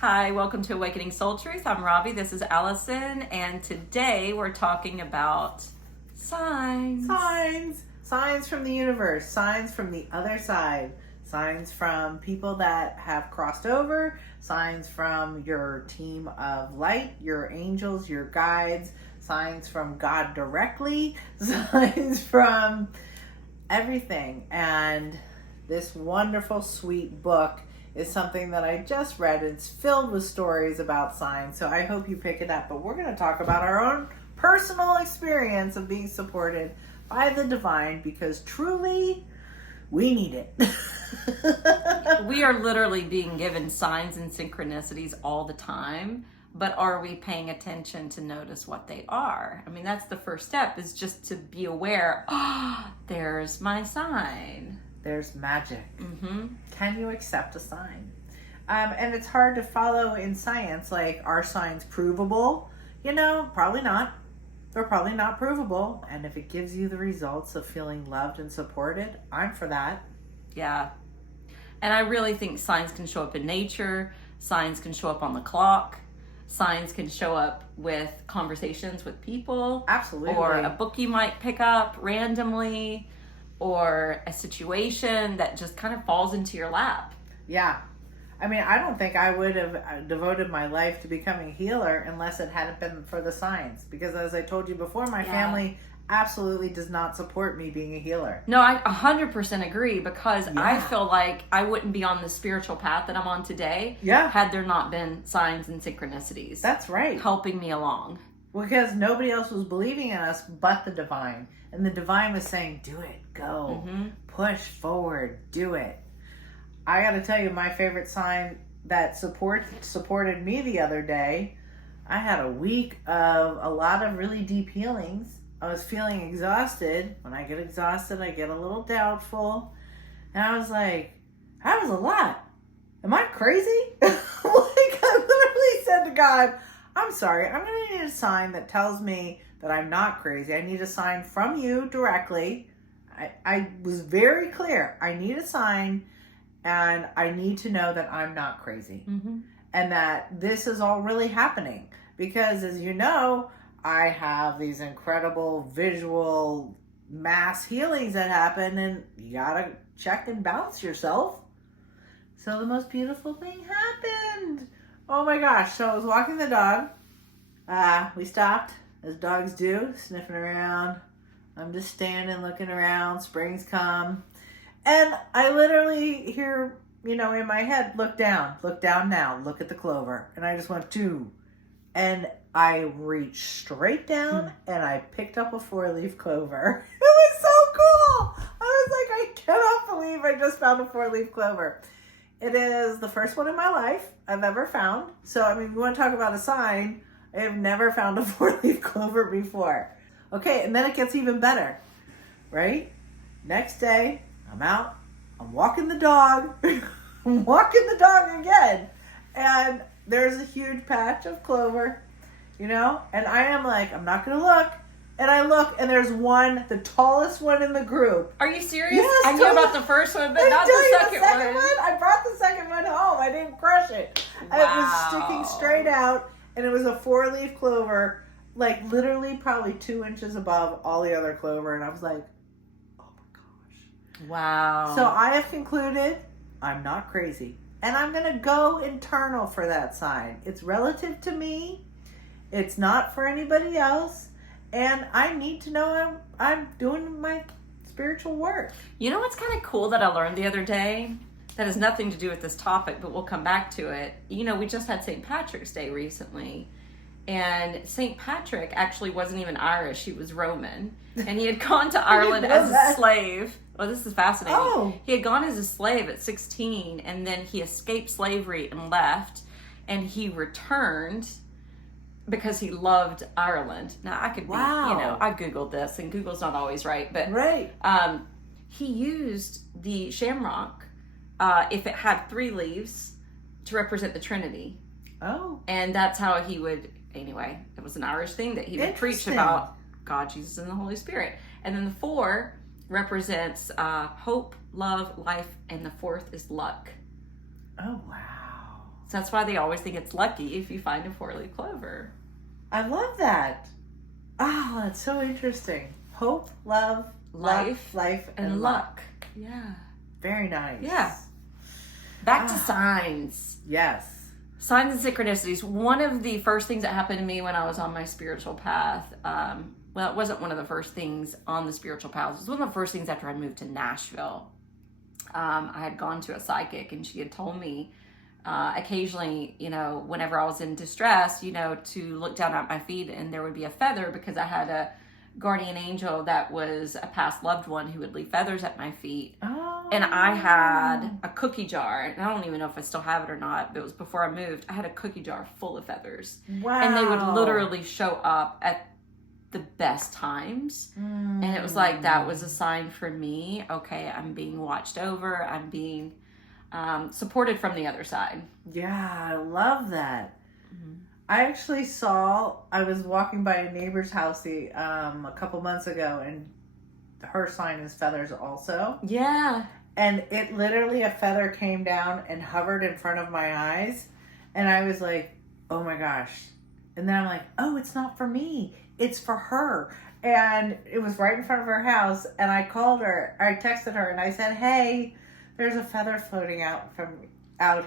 Hi, welcome to Awakening Soul Truth. I'm Robbie, this is Alyson, and today we're talking about signs. Signs from the universe, signs from the other side, signs from people that have crossed over, signs from your team of light, your angels, your guides, signs from God directly, signs from everything. And this wonderful, sweet book is something that I just read. It's filled with stories about signs, so I hope you pick it up. But we're going to talk about our own personal experience of being supported by the divine, because truly we need it. We are literally being given signs and synchronicities all the time, but are we paying attention to notice what they are? I mean, that's the first step, is just to be aware. There's my sign. There's magic. Mm-hmm. Can you accept a sign? And it's hard to follow in science. Like, are signs provable? Probably not. They're probably not provable. And if it gives you the results of feeling loved and supported, I'm for that. Yeah. And I really think signs can show up in nature. Signs can show up on the clock. Signs can show up with conversations with people. Absolutely. Or a book you might pick up randomly. Or a situation that just kind of falls into your lap. Yeah. I mean, I don't think I would have devoted my life to becoming a healer unless it hadn't been for the signs. Because as I told you before, my family absolutely does not support me being a healer. No, I 100% agree, because I feel like I wouldn't be on the spiritual path that I'm on today had there not been signs and synchronicities. That's right. Helping me along. Because nobody else was believing in us but the divine. And the divine was saying, do it, go, push forward, do it. I got to tell you, my favorite sign that supported me the other day, I had a week of a lot of really deep healings. I was feeling exhausted. When I get exhausted, I get a little doubtful. And I was like, that was a lot. Am I crazy? I literally said to God, I'm sorry, I'm going to need a sign that tells me that I'm not crazy. I need a sign from you directly. I was very clear. I need a sign, and I need to know that I'm not crazy. And that this is all really happening. Because as you know, I have these incredible visual mass healings that happen, and you got to check and balance yourself. So the most beautiful thing happened. Oh my gosh. So I was walking the dog. We stopped, as dogs do, sniffing around. I'm just standing, looking around. Spring's come. And I literally hear, in my head, look down now, look at the clover. And I just went, 2. And I reached straight down and I picked up a 4-leaf clover. It was so cool. I was like, I cannot believe I just found a 4-leaf clover. It is the first one in my life I've ever found. So, I mean, if you want to talk about a sign, I have never found a 4-leaf clover before. Okay, and then it gets even better, right? Next day, I'm out. I'm walking the dog. I'm walking the dog again. And there's a huge patch of clover, and I am like, I'm not going to look. And I look, and there's one, the tallest one in the group. Are you serious? Yes, I knew about the first one, but not the second one. I brought the second one home. I didn't crush it. Wow. It was sticking straight out, and it was a 4-leaf clover, like literally probably 2 inches above all the other clover. And I was like, oh my gosh. Wow. So I have concluded I'm not crazy. And I'm going to go internal for that sign. It's relative to me. It's not for anybody else. And I need to know I'm doing my spiritual work. You know what's kind of cool that I learned the other day? That has nothing to do with this topic, but we'll come back to it. We just had St. Patrick's Day recently. And St. Patrick actually wasn't even Irish. He was Roman. And he had gone to Ireland as a slave. Oh, this is fascinating. Oh. He had gone as a slave at 16, and then he escaped slavery and left. And he returned because he loved Ireland. Now, I could be, I Googled this, and Google's not always right. But he used the shamrock, if it had 3 leaves, to represent the Trinity. Oh. And that's how he would, anyway, it was an Irish thing that he would preach about God, Jesus, and the Holy Spirit. And then the 4 represents hope, love, life, and the 4th is luck. Oh, wow. So that's why they always think it's lucky if you find a 4-leaf clover. I love that. Oh, that's so interesting. Hope, love, life, and luck. Yeah. Very nice. Yeah. Back to signs. Yes. Signs and synchronicities. One of the first things that happened to me when I was on my spiritual path, well, it wasn't one of the first things on the spiritual path. It was one of the first things after I moved to Nashville. I had gone to a psychic, and she had told me occasionally, whenever I was in distress, to look down at my feet and there would be a feather, because I had a guardian angel that was a past loved one who would leave feathers at my feet. Oh. And I had a cookie jar, and I don't even know if I still have it or not, but it was before I moved. I had a cookie jar full of feathers. Wow. And they would literally show up at the best times. And it was like, that was a sign for me. Okay, I'm being watched over. I'm being supported from the other side. Yeah, I love that. I actually I was walking by a neighbor's house a couple months ago, and her sign is feathers also. Yeah. And it literally, a feather came down and hovered in front of my eyes. And I was like, oh my gosh. And then I'm like, oh, it's not for me. It's for her. And it was right in front of her house. And I called her, I texted her, and I said, hey, there's a feather floating out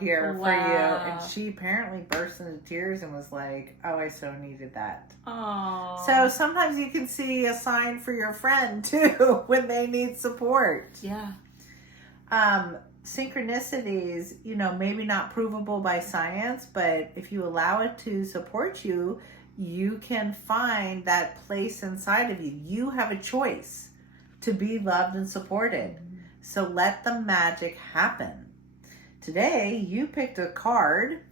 here for you. And she apparently burst into tears and was like, oh, I so needed that. Oh. So sometimes you can see a sign for your friend too when they need support. Yeah. Synchronicities, maybe not provable by science, but if you allow it to support you, you can find that place inside of you. You have a choice to be loved and supported. So let the magic happen. Today, you picked a card.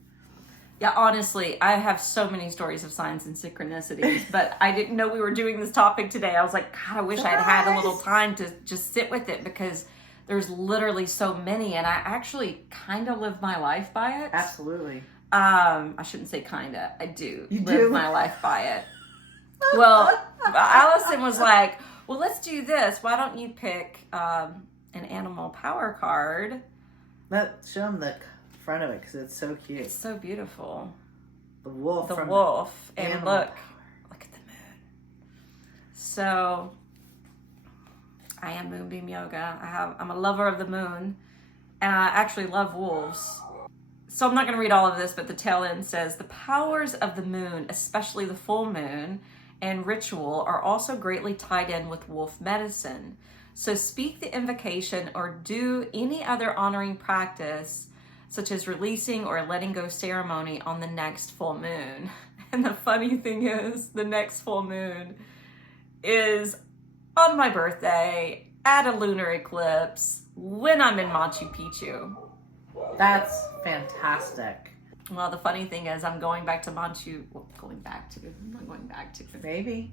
Yeah, honestly, I have so many stories of signs and synchronicities, but I didn't know we were doing this topic today. I was like, God, I wish I'd had a little time to just sit with it, because there's literally so many, and I actually kind of live my life by it. Absolutely. I shouldn't say kinda. I do live my life by it. Well, Alyson was like, well, let's do this. Why don't you pick an animal power card? Show them the front of it, because it's so cute. It's so beautiful. The wolf. And look at the moon. So I am Moonbeam Yoga. I'm a lover of the moon, and I actually love wolves. So I'm not going to read all of this, but the tail end says, the powers of the moon, especially the full moon and ritual, are also greatly tied in with wolf medicine. So speak the invocation or do any other honoring practice, such as releasing or letting go ceremony on the next full moon. And the funny thing is, the next full moon is on my birthday, at a lunar eclipse, when I'm in Machu Picchu. That's fantastic. Well, the funny thing is, I'm going back to I'm not going back to. Maybe.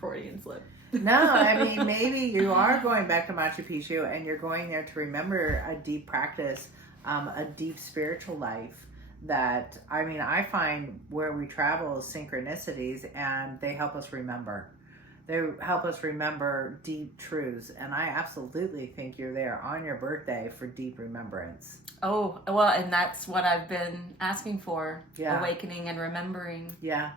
Freudian slip. No, I mean, maybe you are going back to Machu Picchu and you're going there to remember a deep practice, a deep spiritual life that, I find where we travel is synchronicities, and they help us remember. They help us remember deep truths, and I absolutely think you're there on your birthday for deep remembrance. Oh, well, and that's what I've been asking for. Yeah. Awakening and remembering. Yeah.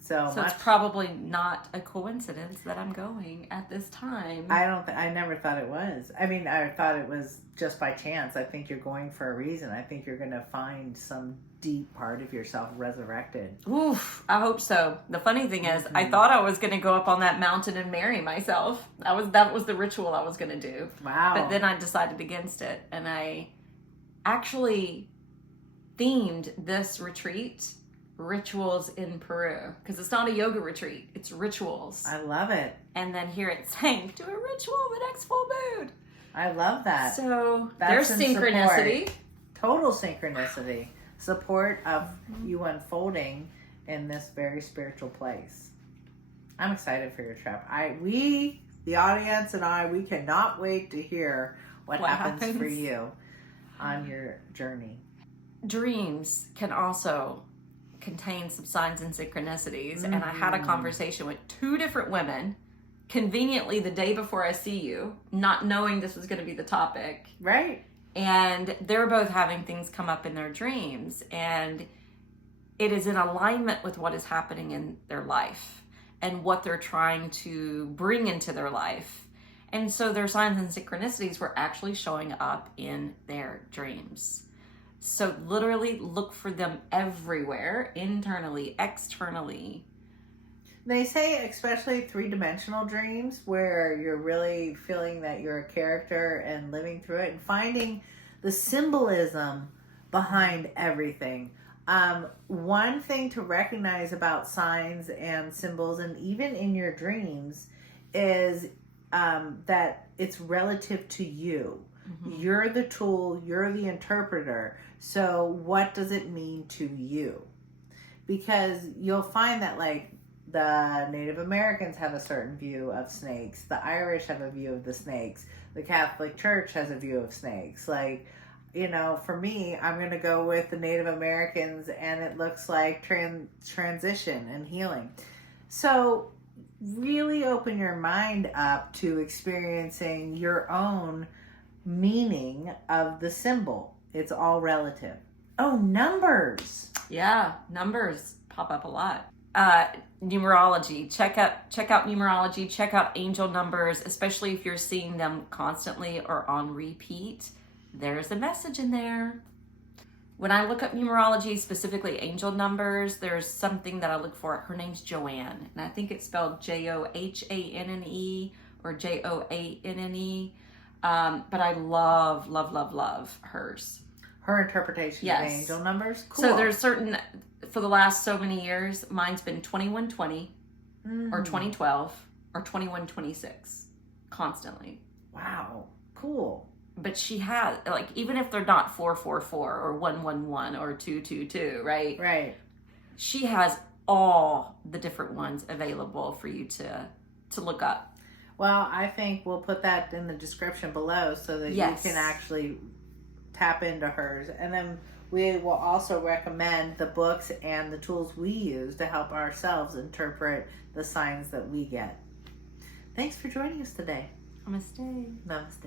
So it's probably not a coincidence that I'm going at this time. I never thought it was. I thought it was just by chance. I think you're going for a reason. I think you're going to find some deep part of yourself resurrected. Oof, I hope so. The funny thing is, I thought I was going to go up on that mountain and marry myself. That was the ritual I was going to do. Wow. But then I decided against it, and I actually themed this retreat Rituals in Peru, because it's not a yoga retreat, it's rituals. I love it. And then here it's saying, do a ritual the next full moon. I love that. So there's synchronicity. Support. Total synchronicity. Support of you unfolding in this very spiritual place. I'm excited for your trip. The audience and I, we cannot wait to hear what happens for you on your journey. Dreams can also contain some signs and synchronicities, and I had a conversation with 2 different women conveniently the day before I see you, not knowing this was going to be the topic. Right. And they're both having things come up in their dreams, and it is in alignment with what is happening in their life and what they're trying to bring into their life. And so their signs and synchronicities were actually showing up in their dreams. So literally look for them everywhere, internally, externally. They say especially three-dimensional dreams where you're really feeling that you're a character and living through it and finding the symbolism behind everything. One thing to recognize about signs and symbols, and even in your dreams, is that it's relative to you. Mm-hmm. You're the tool, you're the interpreter. So what does it mean to you? Because you'll find that, like, the Native Americans have a certain view of snakes. The Irish have a view of the snakes. The Catholic Church has a view of snakes. Like, you know, for me, I'm going to go with the Native Americans, and it looks like transition and healing. So really open your mind up to experiencing your own meaning of the symbol. It's all relative. Oh, numbers. Yeah, numbers pop up a lot. Numerology. Check out numerology. Check out angel numbers, especially if you're seeing them constantly or on repeat. There's a message in there. When I look up numerology, specifically angel numbers, there's something that I look for. Her name's Joanne, and I think it's spelled Johanne or Joanne. But I love hers. Her interpretation of angel numbers? Cool. So there's certain, for the last so many years, mine's been 2120 or 2012 or 2126 constantly. Wow. Cool. But she has, like, even if they're not 444 or 111 or 222, right? Right. She has all the different ones available for you to look up. Well, I think we'll put that in the description below so that you can actually tap into hers. And then we will also recommend the books and the tools we use to help ourselves interpret the signs that we get. Thanks for joining us today. Namaste. Namaste.